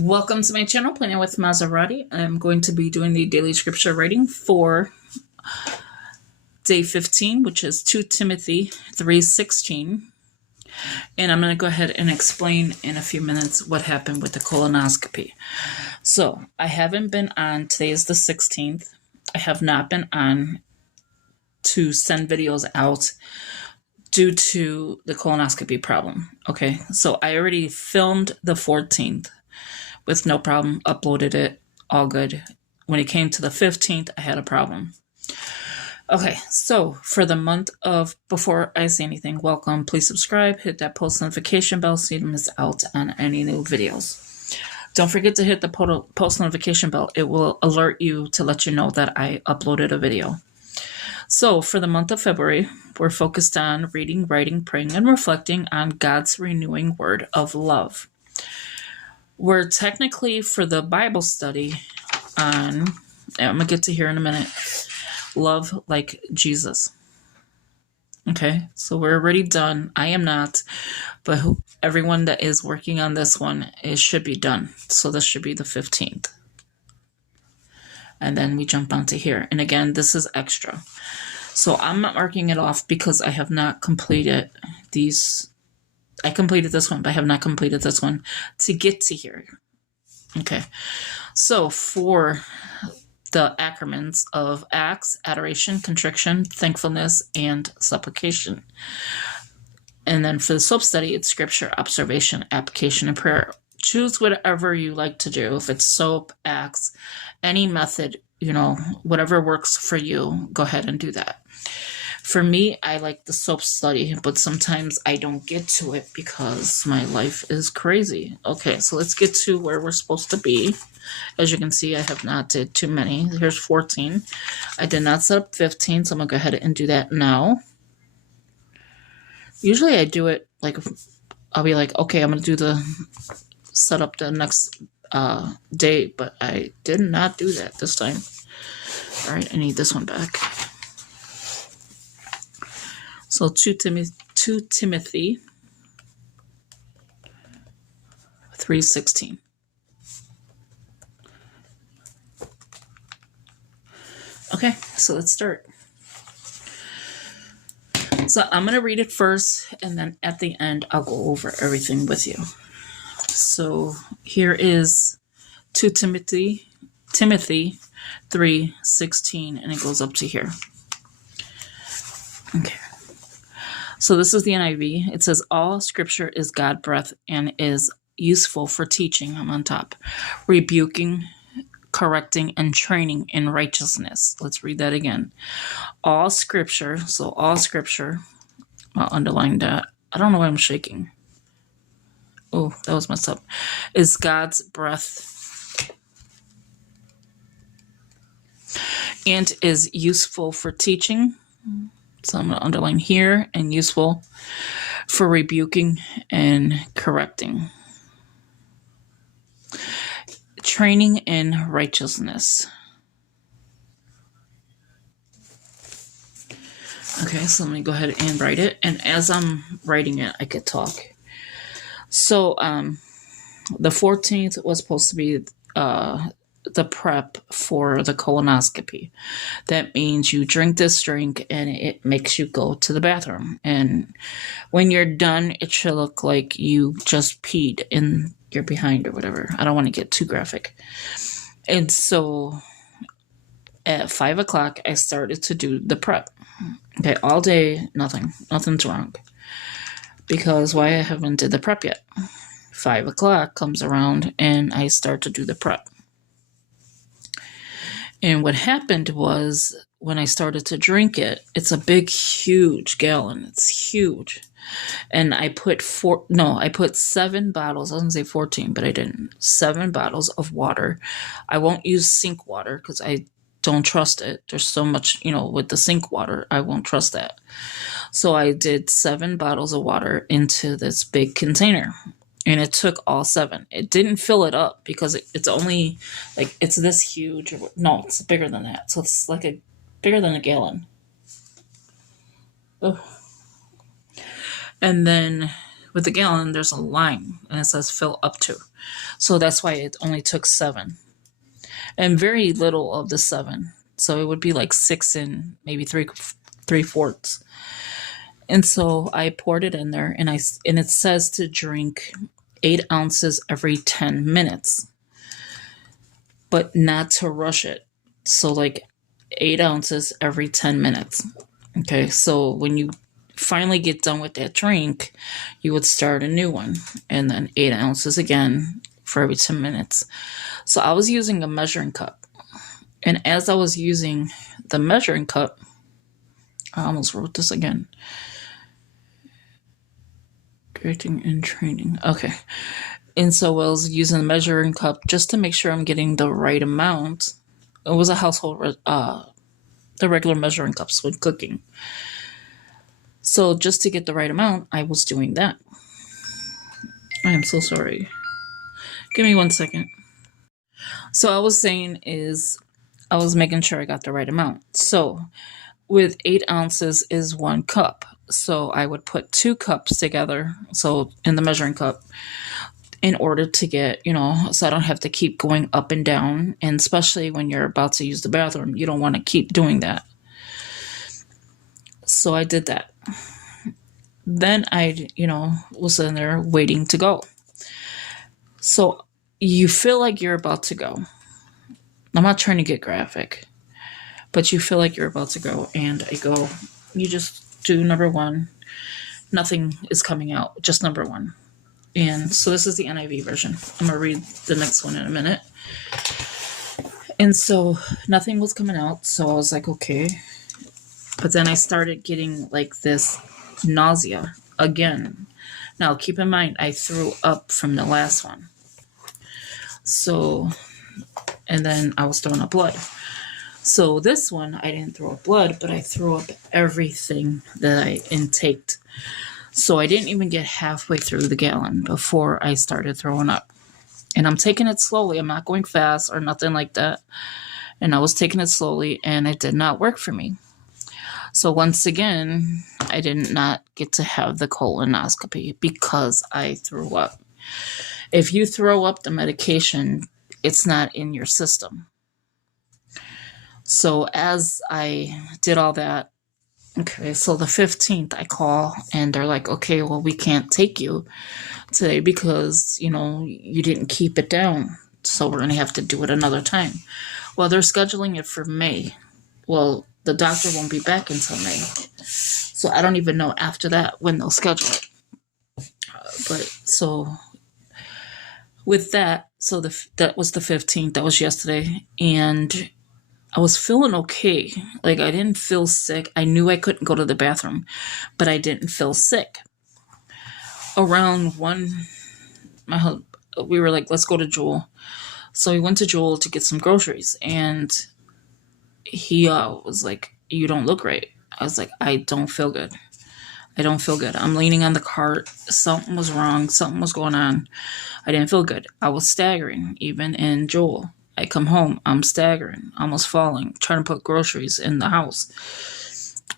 Welcome to my channel, Planning with Maserati. I'm going to be doing the daily scripture reading for day 15, which is 2 Timothy 3:16. And I'm going to go ahead and explain in a few minutes what happened with the colonoscopy. So I haven't been on, today is the 16th. I have not been on to send videos out due to the colonoscopy problem. Okay, so I already filmed the 14th. With no problem, uploaded it, all good. When it came to the 15th, I had a problem. Okay, so for the month of, before I say anything, welcome, please subscribe, hit that post notification bell so you don't miss out on any new videos. Don't forget to hit the post notification bell. It will alert you to let you know that I uploaded a video. So for the month of February, we're focused on reading, writing, praying, and reflecting on God's renewing word of love. We're technically, for the Bible study on, I'm going to get to here in a minute, love like Jesus. Okay, so we're already done. I am not, but everyone that is working on this one, it should be done. So this should be the 15th. And then we jump onto here. And again, this is extra. So I'm not marking it off because I have not completed these. I completed this one, but I have not completed this one to get to here. Okay, so for the acronyms of acts, adoration, contrition, thankfulness, and supplication. And then for the soap study, it's scripture, observation, application, and prayer. Choose whatever you like to do. If it's soap, acts, any method, whatever works for you, go ahead and do that. For me, I like the soap study, but sometimes I don't get to it because my life is crazy. Okay, so let's get to where we're supposed to be. As you can see, I have not did too many. Here's 14. I did not set up 15, so I'm going to go ahead and do that now. Usually I do it like, I'll be like, okay, I'm going to do the set up the next day, but I did not do that this time. All right, I need this one back. So 2 Timothy 3:16. Okay, so let's start. So I'm going to read it first, and then at the end, I'll go over everything with you. So here is 2 Timothy 3:16, and it goes up to here. Okay. So this is the NIV. It says, all scripture is God-breathed and is useful for teaching. I'm on top. Rebuking, correcting, and training in righteousness. Let's read that again. All scripture, so all scripture, I'll underline that. I don't know why I'm shaking. Oh, that was messed up. Is God's breath and is useful for teaching. So I'm going to underline here, and useful for rebuking and correcting. Training in righteousness. Okay, so let me go ahead and write it. And as I'm writing it, I could talk. So the 14th was supposed to be the prep for the colonoscopy. That means you drink this drink and it makes you go to the bathroom. And when you're done, it should look like you just peed in your behind or whatever. I don't want to get too graphic. And so at 5 o'clock, I started to do the prep. Okay, all day, nothing's wrong. Because why I haven't did the prep yet? 5 o'clock comes around and I start to do the prep. And what happened was when I started to drink it, it's a big, huge gallon. It's huge. And I put 7 bottles. I was going to say 14, but I didn't. 7 bottles of water. I won't use sink water because I don't trust it. There's so much, with the sink water, I won't trust that. So I did 7 bottles of water into this big container. And it took all 7. It didn't fill it up because it's only like, it's this huge. No, it's bigger than that. So it's like bigger than a gallon. Ugh. And then With the gallon, there's a line and it says fill up to. So that's why it only took 7. And very little of the 7. So it would be like 6 and maybe 3/4. And so I poured it in there, and it says to drink 8 ounces every 10 minutes, but not to rush it. So like 8 ounces every 10 minutes. Okay, so when you finally get done with that drink, you would start a new one, and then 8 ounces again for every 10 minutes. So I was using a measuring cup, and as I was using the measuring cup, I almost wrote this again. Creating and training. Okay. And so I was using the measuring cup just to make sure I'm getting the right amount. It was a household, the regular measuring cups when cooking. So just to get the right amount, I was doing that. I am so sorry. Give me 1 second. So I was saying is I was making sure I got the right amount. So with 8 ounces is 1 cup. So I would put 2 cups together, so in the measuring cup, in order to get, so I don't have to keep going up and down. And especially when you're about to use the bathroom, you don't want to keep doing that. So I did that. Then I, was in there waiting to go. So you feel like you're about to go. I'm not trying to get graphic, but you feel like you're about to go, and I go, you just do number 1. Nothing is coming out, just number 1. And so this is the NIV version. I'm going to read the next one in a minute. And so nothing was coming out, so I was like, okay. But then I started getting like this nausea again. Now, keep in mind, I threw up from the last one. So, and then I was throwing up blood. So this one, I didn't throw up blood, but I threw up everything that I intaked. So I didn't even get halfway through the gallon before I started throwing up. And I'm taking it slowly. I'm not going fast or nothing like that. And I was taking it slowly, and it did not work for me. So once again, I did not get to have the colonoscopy because I threw up. If you throw up the medication, it's not in your system. So as I did all that, okay, so the 15th I call, and they're like, okay, well, we can't take you today because, you didn't keep it down. So we're going to have to do it another time. Well, they're scheduling it for May. Well, the doctor won't be back until May. So I don't even know after that when they'll schedule it. But so with that, so that was the 15th. That was yesterday. And I was feeling okay. Like, I didn't feel sick. I knew I couldn't go to the bathroom, but I didn't feel sick. Around 1, we were like, let's go to Joel. So we went to Joel to get some groceries, and he was like, you don't look right. I was like, I don't feel good. I don't feel good. I'm leaning on the cart. Something was wrong. Something was going on. I didn't feel good. I was staggering, even in Joel. I come home, I'm staggering, almost falling, trying to put groceries in the house.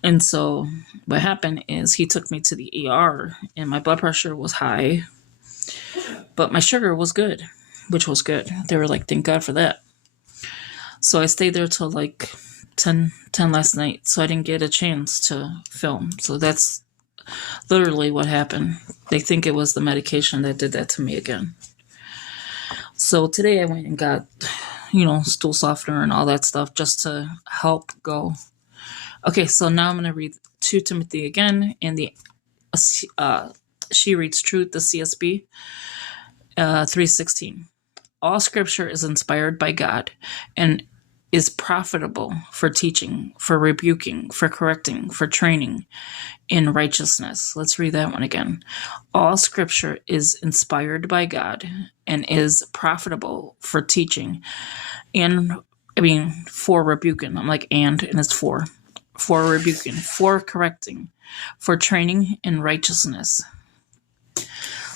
And so what happened is he took me to the ER, and my blood pressure was high, but my sugar was good, which was good. They were like, thank God for that. So I stayed there till like 10 last night, so I didn't get a chance to film. So that's literally what happened. They think it was the medication that did that to me again. So today I went and got, stool softener and all that stuff just to help go. Okay, so now I'm going to read 2 Timothy again in the She Reads Truth, the CSB, 3:16. All scripture is inspired by God and is profitable for teaching, for rebuking, for correcting, for training in righteousness. Let's read that one again. All scripture is inspired by God and is profitable for teaching for rebuking. I'm like, and it's for rebuking, for correcting, for training in righteousness.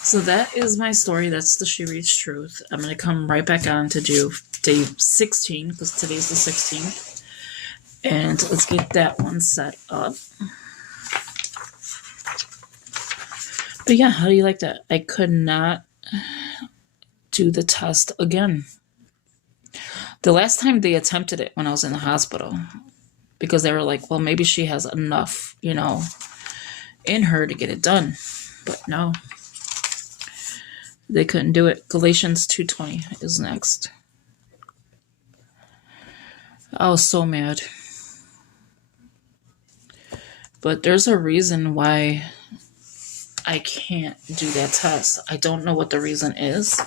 So that is my story. That's the She Reads Truth. I'm going to come right back on to do day 16 because today's the 16th. And let's get that one set up. But yeah, how do you like that? I could not do the test again. The last time they attempted it when I was in the hospital, because they were like, well, maybe she has enough, in her to get it done. But no, they couldn't do it. Galatians 2:20 is next. I was so mad. But there's a reason why I can't do that test. I don't know what the reason is,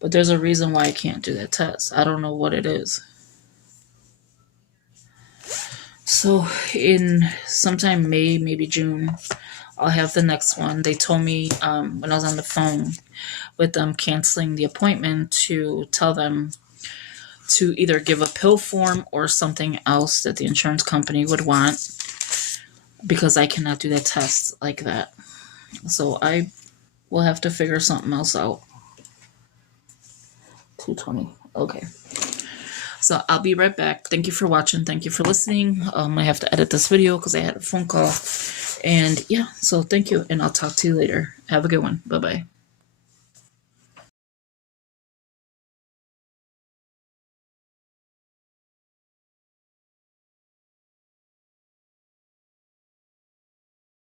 but there's a reason why I can't do that test. I don't know what it is. So in sometime May, maybe June, I'll have the next one. They told me when I was on the phone with them canceling the appointment to tell them to either give a pill form or something else that the insurance company would want, because I cannot do that test like that. So I will have to figure something else out. 2:20. Okay. So I'll be right back. Thank you for watching. Thank you for listening. I have to edit this video because I had a phone call. And yeah, so thank you. And I'll talk to you later. Have a good one. Bye-bye.